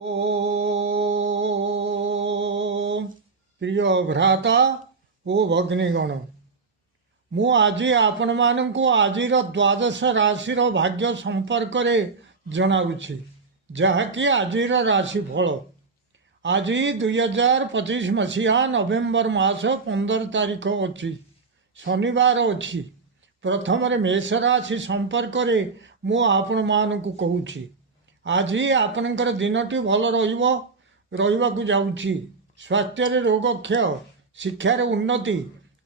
ଓ ପ୍ରିୟ ଭ୍ରାତା ଓ ଭଗ୍ନୀଗଣ, ମୁଁ ଆଜି ଆପଣମାନଙ୍କୁ ଆଜିର ଦ୍ୱାଦଶ ରାଶିର ଭାଗ୍ୟ ସମ୍ପର୍କରେ ଜଣାଉଛି, ଯାହାକି ଆଜିର ରାଶିଫଳ। ଆଜି 2025 ମସିହା ନଭେମ୍ବର ମାସ 15 ତାରିଖ ଅଛି, ଶନିବାର ଅଛି। ପ୍ରଥମରେ ମେଷ ରାଶି ସମ୍ପର୍କରେ ମୁଁ ଆପଣମାନଙ୍କୁ କହୁଛି। ଆଜି ଆପଣଙ୍କର ଦିନଟି ଭଲ ରହିବାକୁ ଯାଉଛି। ସ୍ୱାସ୍ଥ୍ୟରେ ରୋଗ କ୍ଷୟ, ଶିକ୍ଷାରେ ଉନ୍ନତି,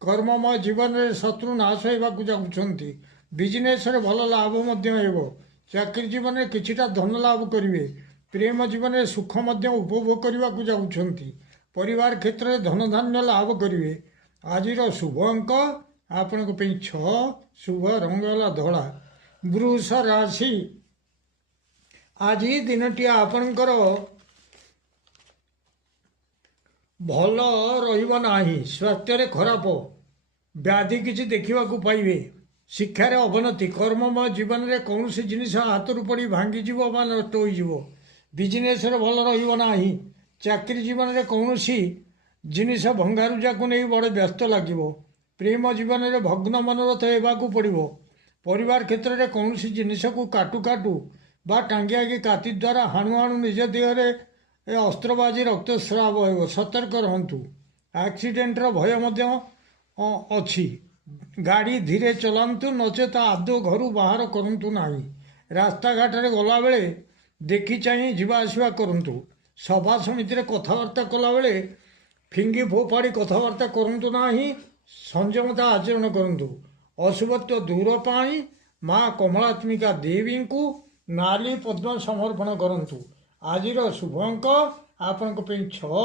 କର୍ମମୟ ଜୀବନରେ ଶତ୍ରୁ ନାଶ ହେବାକୁ ଯାଉଛନ୍ତି। ବିଜନେସରେ ଭଲ ଲାଭ ମଧ୍ୟ ହେବ। ଚାକିରି ଜୀବନରେ କିଛିଟା ଧନ ଲାଭ କରିବେ। ପ୍ରେମ ଜୀବନରେ ସୁଖ ମଧ୍ୟ ଉପଭୋଗ କରିବାକୁ ଯାଉଛନ୍ତି। ପରିବାର କ୍ଷେତ୍ରରେ ଧନଧାନ୍ୟ ଲାଭ କରିବେ। ଆଜିର ଶୁଭ ଅଙ୍କ ଆପଣଙ୍କ ପାଇଁ 6, ଶୁଭ ରଙ୍ଗ ହେଲା ଧଳା। ବୃଷ ରାଶି, ଆଜି ଦିନଟି ଆପଣଙ୍କର ଭଲ ରହିବ ନାହିଁ। ସ୍ୱାସ୍ଥ୍ୟରେ ଖରାପ, ବ୍ୟାଧି କିଛି ଦେଖିବାକୁ ପାଇବେ। ଶିକ୍ଷାରେ ଅବନତି, କର୍ମମୟ ଜୀବନରେ କୌଣସି ଜିନିଷ ହାତରୁ ପଡ଼ି ଭାଙ୍ଗିଯିବ ବା ନଷ୍ଟ ହୋଇଯିବ। ବିଜନେସରେ ଭଲ ରହିବ ନାହିଁ। ଚାକିରି ଜୀବନରେ କୌଣସି ଜିନିଷ ଭଙ୍ଗାରୁଜାକୁ ନେଇ ବଡ଼ ବ୍ୟସ୍ତ ଲାଗିବ। ପ୍ରେମ ଜୀବନରେ ଭଗ୍ନ ମନୋରଥ ହେବାକୁ ପଡ଼ିବ। ପରିବାର କ୍ଷେତ୍ରରେ କୌଣସି ଜିନିଷକୁ କାଟୁ ବା ଟାଙ୍ଗିଆକି କାତି ଦ୍ୱାରା ହାଣୁ ନିଜ ଦେହରେ ଅସ୍ତ୍ରବାଜି ରକ୍ତସ୍ରାବ ହେବ। ସତର୍କ ରହନ୍ତୁ। ଆକ୍ସିଡେଣ୍ଟର ଭୟ ମଧ୍ୟ ଅଛି। ଗାଡ଼ି ଧୀରେ ଚଲାନ୍ତୁ, ନଚେତ ଆଦୌ ଘରୁ ବାହାର କରନ୍ତୁ ନାହିଁ। ରାସ୍ତାଘାଟରେ ଗଲାବେଳେ ଦେଖି ଚାହିଁ ଯିବା ଆସିବା କରନ୍ତୁ। ସଭା ସମିତିରେ କଥାବାର୍ତ୍ତା କଲାବେଳେ ଫିଙ୍ଗି ଫୋପାଡ଼ି କଥାବାର୍ତ୍ତା କରନ୍ତୁ ନାହିଁ। ସଂଯମତା ଆଚରଣ କରନ୍ତୁ। ଅଶୁଭତ୍ୱ ଦୂର ପାଇଁ ମା କମଳାତ୍ମିକା ଦେବୀଙ୍କୁ ନାଲି ପଦ୍ମ ସମର୍ପଣ କରନ୍ତୁ। ଆଜିର ଶୁଭ ଅଙ୍କ ଆପଣଙ୍କ ପାଇଁ 6,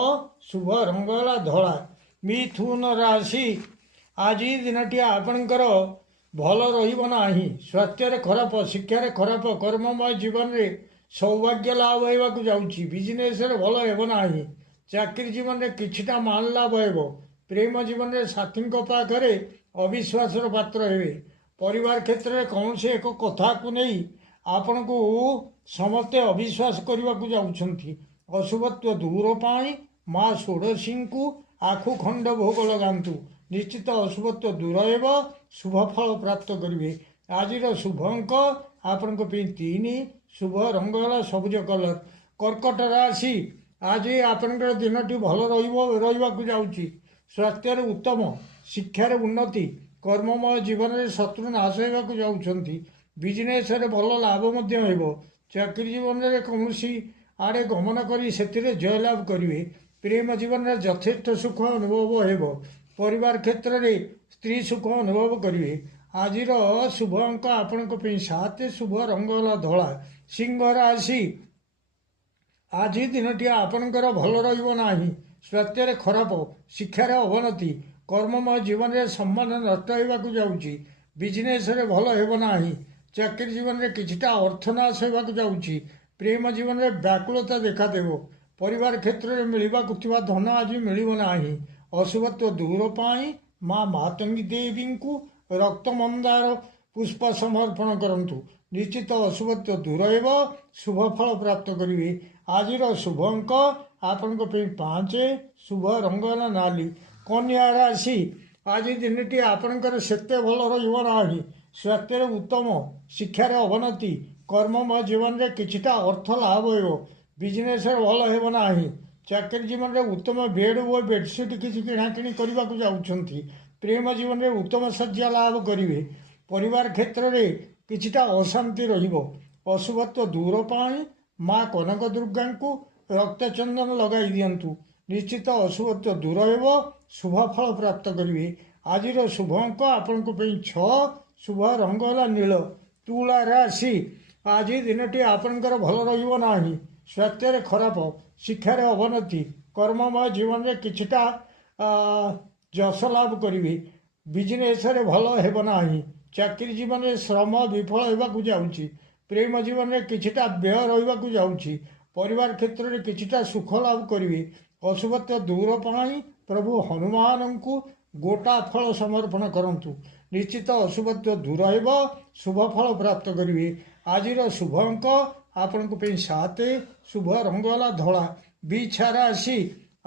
ଶୁଭ ରଙ୍ଗ ହେଲା ଧଳା। ମିଥୁନ ରାଶି, ଆଜି ଦିନଟି ଆପଣଙ୍କର ଭଲ ରହିବ ନାହିଁ। ସ୍ୱାସ୍ଥ୍ୟରେ ଖରାପ, ଶିକ୍ଷାରେ ଖରାପ, କର୍ମମୟ ଜୀବନରେ ସୌଭାଗ୍ୟ ଲାଭ ହେବାକୁ ଯାଉଛି। ବିଜନେସରେ ଭଲ ହେବ ନାହିଁ। ଚାକିରି ଜୀବନରେ କିଛିଟା ମାନ ଲାଭ ହେବ। ପ୍ରେମ ଜୀବନରେ ସାଥୀଙ୍କ ପାଖରେ ଅବିଶ୍ୱାସର ପାତ୍ର ହେବେ। ପରିବାର କ୍ଷେତ୍ରରେ କୌଣସି ଏକ କଥାକୁ ନେଇ ଆପଣଙ୍କୁ ସମସ୍ତେ ଅବିଶ୍ୱାସ କରିବାକୁ ଯାଉଛନ୍ତି। ଅଶୁଭତ୍ୱ ଦୂର ପାଇଁ ମା ଷୋଡ଼ଶୀଙ୍କୁ ଆଖୁ ଖଣ୍ଡ ଭୋଗ ଲଗାନ୍ତୁ। ନିଶ୍ଚିତ ଅଶୁଭତ୍ୱ ଦୂର ହେବ, ଶୁଭ ଫଳ ପ୍ରାପ୍ତ କରିବେ। ଆଜିର ଶୁଭ ଅଙ୍କ ଆପଣଙ୍କ ପାଇଁ 3, ଶୁଭ ରଙ୍ଗ ହେଲା ସବୁଜ କଲର। କର୍କଟ ରାଶି, ଆଜି ଆପଣଙ୍କର ଦିନଟି ଭଲ ରହିବାକୁ ଯାଉଛି। ସ୍ୱାସ୍ଥ୍ୟରେ ଉତ୍ତମ, ଶିକ୍ଷାରେ ଉନ୍ନତି, କର୍ମମୟ ଜୀବନରେ ଶତ୍ରୁ ନାଶ ହେବାକୁ ଯାଉଛନ୍ତି। ବିଜନେସରେ ଭଲ ଲାଭ ମଧ୍ୟ ହେବ। ଚାକିରି ଜୀବନରେ କୌଣସି ଆଡ଼େ ଗମନ କରି ସେଥିରେ ଜୟଲାଭ କରିବେ। ପ୍ରେମ ଜୀବନରେ ଯଥେଷ୍ଟ ସୁଖ ଅନୁଭବ ହେବ। ପରିବାର କ୍ଷେତ୍ରରେ ସ୍ତ୍ରୀ ସୁଖ ଅନୁଭବ କରିବେ। ଆଜିର ଶୁଭ ଅଙ୍କ ଆପଣଙ୍କ ପାଇଁ 7, ଶୁଭ ରଙ୍ଗ ହେଲା ଧଳା। ସିଂହ ରାଶି, ଆଜି ଦିନଟି ଆପଣଙ୍କର ଭଲ ରହିବ ନାହିଁ। ସ୍ୱାସ୍ଥ୍ୟରେ ଖରାପ, ଶିକ୍ଷାରେ ଅବନତି, କର୍ମମୟ ଜୀବନରେ ସମ୍ମାନ ନଷ୍ଟ ହେବାକୁ ଯାଉଛି। ବିଜନେସରେ ଭଲ ହେବ ନାହିଁ। ଚାକିରି ଜୀବନରେ କିଛିଟା ଅର୍ଥନାଶ ହେବାକୁ ଯାଉଛି। ପ୍ରେମ ଜୀବନରେ ବ୍ୟାକୁଳତା ଦେଖାଦେବ। ପରିବାର କ୍ଷେତ୍ରରେ ମିଳିବାକୁ ଥିବା ଧନ ଆଜି ମିଳିବ ନାହିଁ। ଅଶୁଭତ୍ୱ ଦୂର ପାଇଁ ମା ମାତଙ୍ଗୀ ଦେବୀଙ୍କୁ ରକ୍ତମନ୍ଦାର ପୁଷ୍ପ ସମର୍ପଣ କରନ୍ତୁ। ନିଶ୍ଚିତ ଅଶୁଭତ୍ୱ ଦୂର ହେବ, ଶୁଭ ଫଳ ପ୍ରାପ୍ତ କରିବେ। ଆଜିର ଶୁଭ ଅଙ୍କ ଆପଣଙ୍କ ପାଇଁ 5, ଶୁଭ ରଙ୍ଗ ହେଲା ନାଲି। କନ୍ୟା ରାଶି, ଆଜି ଦିନଟି ଆପଣଙ୍କର ସେତେ ଭଲ ରହିବ ନାହିଁ। ସ୍ୱାସ୍ଥ୍ୟରେ ଉତ୍ତମ, ଶିକ୍ଷାରେ ଅବନତି, କର୍ମମୟ ଜୀବନରେ କିଛିଟା ଅର୍ଥ ଲାଭ ହେବ। ବିଜନେସରେ ଭଲ ହେବ ନାହିଁ। ଚାକିରି ଜୀବନରେ ଉତ୍ତମ ବେଡ୍ ଓ ବେଡସିଟ୍ କିଛି କିଣାକିଣି କରିବାକୁ ଯାଉଛନ୍ତି। ପ୍ରେମ ଜୀବନରେ ଉତ୍ତମ ଶଯ୍ୟା ଲାଭ କରିବେ। ପରିବାର କ୍ଷେତ୍ରରେ କିଛିଟା ଅଶାନ୍ତି ରହିବ। ଅଶୁଭତ୍ୱ ଦୂର ପାଇଁ ମା କନକ ଦୁର୍ଗାଙ୍କୁ ରକ୍ତଚନ୍ଦନ ଲଗାଇ ଦିଅନ୍ତୁ। ନିଶ୍ଚିତ ଅଶୁଭତ୍ୱ ଦୂର ହେବ, ଶୁଭ ଫଳ ପ୍ରାପ୍ତ କରିବେ। ଆଜିର ଶୁଭ ଅଙ୍କ ଆପଣଙ୍କ ପାଇଁ 6, ଶୁଭ ରଙ୍ଗ ହେଲା ନୀଳ। ତୁଳା ରାଶି, ଆଜି ଦିନଟି ଆପଣଙ୍କର ଭଲ ରହିବ ନାହିଁ। ସ୍ୱାସ୍ଥ୍ୟରେ ଖରାପ, ଶିକ୍ଷାରେ ଅବନତି, କର୍ମମୟ ଜୀବନରେ କିଛିଟା ଯଶ ଲାଭ କରିବେ। ବିଜନେସରେ ଭଲ ହେବ ନାହିଁ। ଚାକିରି ଜୀବନରେ ଶ୍ରମ ବିଫଳ ହେବାକୁ ଯାଉଛି। ପ୍ରେମ ଜୀବନରେ କିଛିଟା ବ୍ୟୟ ରହିବାକୁ ଯାଉଛି। ପରିବାର କ୍ଷେତ୍ରରେ କିଛିଟା ସୁଖ ଲାଭ କରିବେ। ଅଶୁଭତ୍ୱ ଦୂର ପାଇଁ ପ୍ରଭୁ ହନୁମାନଙ୍କୁ ଗୋଟା ଫଳ ସମର୍ପଣ କରନ୍ତୁ। ନିଶ୍ଚିତ ଅଶୁଭତ୍ୱ ଦୂର ହେବ, ଶୁଭ ଫଳ ପ୍ରାପ୍ତ କରିବେ। ଆଜିର ଶୁଭ ଅଙ୍କ ଆପଣଙ୍କ ପାଇଁ 7 ଶୁଭ ରଙ୍ଗ ହେଲା ଧଳା। ବିଛା ରାଶି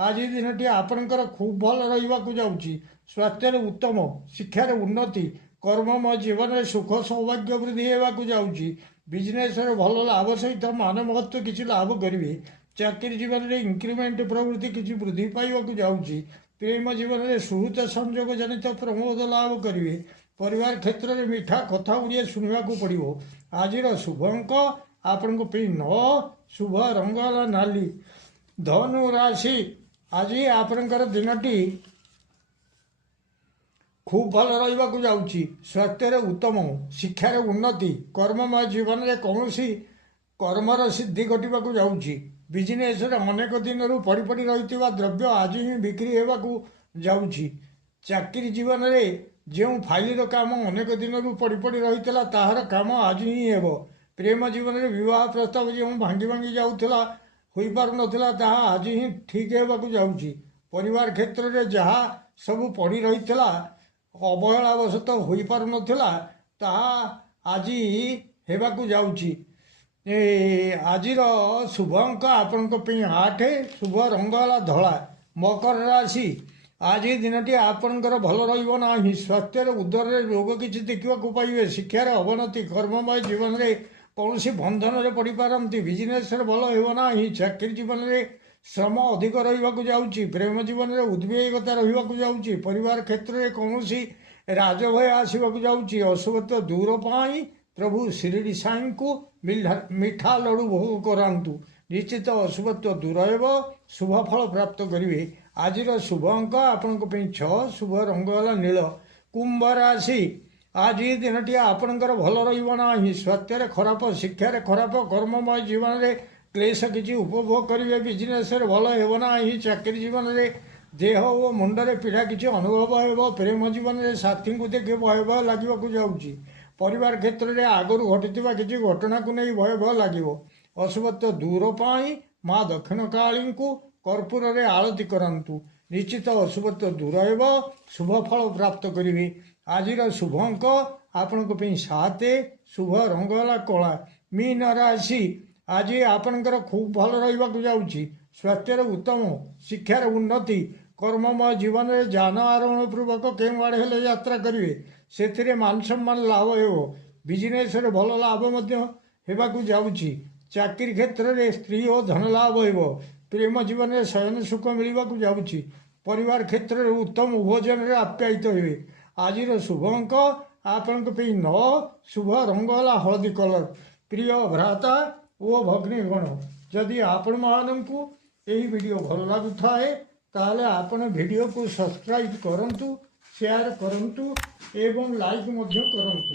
ଆଜି ଦିନଟି ଆପଣଙ୍କର ଖୁବ୍ ଭଲ ରହିବାକୁ ଯାଉଛି। ସ୍ୱାସ୍ଥ୍ୟରେ ଉତ୍ତମ, ଶିକ୍ଷାରେ ଉନ୍ନତି, କର୍ମମୟ ଜୀବନରେ ସୁଖ ସୌଭାଗ୍ୟ ବୃଦ୍ଧି ହେବାକୁ ଯାଉଛି। ବିଜନେସରେ ଭଲ ଲାଭ ସହିତ ମାନ ମହତ୍ତ୍ୱ କିଛି ଲାଭ କରିବେ। ଚାକିରି ଜୀବନରେ ଇନକ୍ରିମେଣ୍ଟ ପ୍ରଭୃତି କିଛି ବୃଦ୍ଧି ପାଇବାକୁ ଯାଉଛି। ପ୍ରେମ ଜୀବନରେ ସୁହୃତ ସଂଯୋଗ ଜନିତ ପ୍ରମୋଦ ଲାଭ କରିବେ। ପରିବାର କ୍ଷେତ୍ରରେ ମିଠା କଥା ଗୁଡ଼ିଏ ଶୁଣିବାକୁ ପଡ଼ିବ। ଆଜିର ଶୁଭ ଅଙ୍କ ଆପଣଙ୍କ ପାଇଁ 9, ଶୁଭ ରଙ୍ଗ ହେଲା ନାଲି। ଧନୁ ରାଶି ଆଜି ଆପଣଙ୍କର ଦିନଟି ଖୁବ୍ ଭଲ ରହିବାକୁ ଯାଉଛି। ସ୍ୱାସ୍ଥ୍ୟରେ ଉତ୍ତମ, ଶିକ୍ଷାରେ ଉନ୍ନତି, କର୍ମମୟ ଜୀବନରେ କୌଣସି କର୍ମର ସିଦ୍ଧି ଘଟିବାକୁ ଯାଉଛି। ବିଜନେସରେ ଅନେକ ଦିନରୁ ପଡ଼ି ପଡ଼ି ରହିଥିବା ଦ୍ରବ୍ୟ ଆଜି ହିଁ ବିକ୍ରି ହେବାକୁ ଯାଉଛି। ଚାକିରି ଜୀବନରେ ଯେଉଁ ଫାଇଲର କାମ ଅନେକ ଦିନରୁ ପଡ଼ି ପଡ଼ି ରହିଥିଲା ତାହାର କାମ ଆଜି ହିଁ ହେବ। ପ୍ରେମ ଜୀବନରେ ବିବାହ ପ୍ରସ୍ତାବ ଯେଉଁ ଭାଙ୍ଗି ଭାଙ୍ଗି ଯାଉଥିଲା, ହୋଇପାରୁନଥିଲା, ତାହା ଆଜି ହିଁ ଠିକ୍ ହେବାକୁ ଯାଉଛି। ପରିବାର କ୍ଷେତ୍ରରେ ଯାହା ସବୁ ପଡ଼ି ରହିଥିଲା, ଅବହେଳାବଶତଃ ହୋଇପାରୁନଥିଲା, ତାହା ଆଜି ହେବାକୁ ଯାଉଛି। ଆଜିର ଶୁଭ ଅଙ୍କ ଆପଣଙ୍କ ପାଇଁ 8, ଶୁଭ ରଙ୍ଗ ହେଲା ଧଳା। ମକର ରାଶି ଆଜି ଦିନଟି ଆପଣଙ୍କର ଭଲ ରହିବ ନାହିଁ। ସ୍ୱାସ୍ଥ୍ୟରେ ଉଦରରେ ରୋଗ କିଛି ଦେଖିବାକୁ ପାଇବେ। ଶିକ୍ଷାରେ ଅବନତି, କର୍ମମୟ ଜୀବନରେ କୌଣସି ବନ୍ଧନରେ ପଡ଼ିପାରନ୍ତି। ବିଜନେସରେ ଭଲ ହେବ ନାହିଁ। ଚାକିରି ଜୀବନରେ ଶ୍ରମ ଅଧିକ ରହିବାକୁ ଯାଉଛି। ପ୍ରେମ ଜୀବନରେ ଉଦ୍ବେଗତା ରହିବାକୁ ଯାଉଛି। ପରିବାର କ୍ଷେତ୍ରରେ କୌଣସି ରାଜଭୟ ଆସିବାକୁ ଯାଉଛି। ଅଶୁଭତ୍ୱ ଦୂର ପାଇଁ ପ୍ରଭୁ ଶିରିଡ଼ି ସାଇଙ୍କୁ ମିଠା ଲଡ଼ୁ ଭୋଗ କରାନ୍ତୁ। ନିଶ୍ଚିତ ଅଶୁଭତ୍ୱ ଦୂର ହେବ, ଶୁଭ ଫଳ ପ୍ରାପ୍ତ କରିବେ। ଆଜିର ଶୁଭ ଅଙ୍କ ଆପଣଙ୍କ ପାଇଁ 6, ଶୁଭ ରଙ୍ଗ ହେଲା ନୀଳ। କୁମ୍ଭ ରାଶି ଆଜି ଦିନଟି ଆପଣଙ୍କର ଭଲ ରହିବ ନାହିଁ। ସ୍ୱାସ୍ଥ୍ୟରେ ଖରାପ, ଶିକ୍ଷାରେ ଖରାପ, କର୍ମମୟ ଜୀବନରେ କ୍ଲେଶ କିଛି ଉପଭୋଗ କରିବେ। ବିଜନେସରେ ଭଲ ହେବ ନାହିଁ। ଚାକିରି ଜୀବନରେ ଦେହ ଓ ମୁଣ୍ଡରେ ପୀଡ଼ା କିଛି ଅନୁଭବ ହେବ। ପ୍ରେମ ଜୀବନରେ ସାଥୀଙ୍କୁ ଦେଖି ଭୟ ଭୟ ଲାଗିବାକୁ ଯାଉଛି। ପରିବାର କ୍ଷେତ୍ରରେ ଆଗରୁ ଘଟିଥିବା କିଛି ଘଟଣାକୁ ନେଇ ଭୟ ଭୟ ଲାଗିବ। ଅଶୁଭତ୍ୱ ଦୂର ପାଇଁ ମା ଦକ୍ଷିଣ କାଳୀଙ୍କୁ କର୍ପୂରରେ ଆଳତି କରାନ୍ତୁ। ନିଶ୍ଚିତ ଅଶୁଭତ୍ୱ ଦୂର ହେବ, ଶୁଭ ଫଳ ପ୍ରାପ୍ତ କରିବେ। ଆଜିର ଶୁଭ ଅଙ୍କ ଆପଣଙ୍କ ପାଇଁ 7, ଶୁଭ ରଙ୍ଗ ହେଲା କଳା। ମୀନ ରାଶି ଆଜି ଆପଣଙ୍କର ଖୁବ୍ ଭଲ ରହିବାକୁ ଯାଉଛି। ସ୍ୱାସ୍ଥ୍ୟରେ ଉତ୍ତମ, ଶିକ୍ଷାର ଉନ୍ନତି, କର୍ମମୟ ଜୀବନରେ ଯାନ ଆରୋହଣ ପୂର୍ବକ କେଉଁ ଆଡ଼େ ହେଲେ ଯାତ୍ରା କରିବେ। ସେଥିରେ ମାନ ସମ୍ମାନ ଲାଭ ହେବ। ବିଜନେସରେ ଭଲ ଲାଭ ମଧ୍ୟ ହେବାକୁ ଯାଉଛି। ଚାକିରି କ୍ଷେତ୍ରରେ ସ୍ତ୍ରୀ ଓ ଧନ ଲାଭ ହେବ। ପ୍ରେମ ଜୀବନରେ ଶୟନ ସୁଖ ମିଳିବାକୁ ଯାଉଛି। ପରିବାର କ୍ଷେତ୍ରରେ ଉତ୍ତମ ଭୋଜନରେ ଆପ୍ୟାୟିତ ହେବେ। ଆଜିର ଶୁଭ ଅଙ୍କ ଆପଣଙ୍କ ପାଇଁ 9, ଶୁଭ ରଙ୍ଗ ହେଲା ହଳଦୀ କଲର। ପ୍ରିୟ ଭ୍ରାତା ଓ ଭଗ୍ନୀଗଣ, ଯଦି ଆପଣମାନଙ୍କୁ ଏହି ଭିଡ଼ିଓ ଭଲ ଲାଗୁଥାଏ ତାହେଲେ ଆପଣ ଭିଡ଼ିଓକୁ ସବସ୍କ୍ରାଇବ୍ କରନ୍ତୁ, ସେୟାର କରନ୍ତୁ ଏବଂ ଲାଇକ୍ ମଧ୍ୟ କରନ୍ତୁ।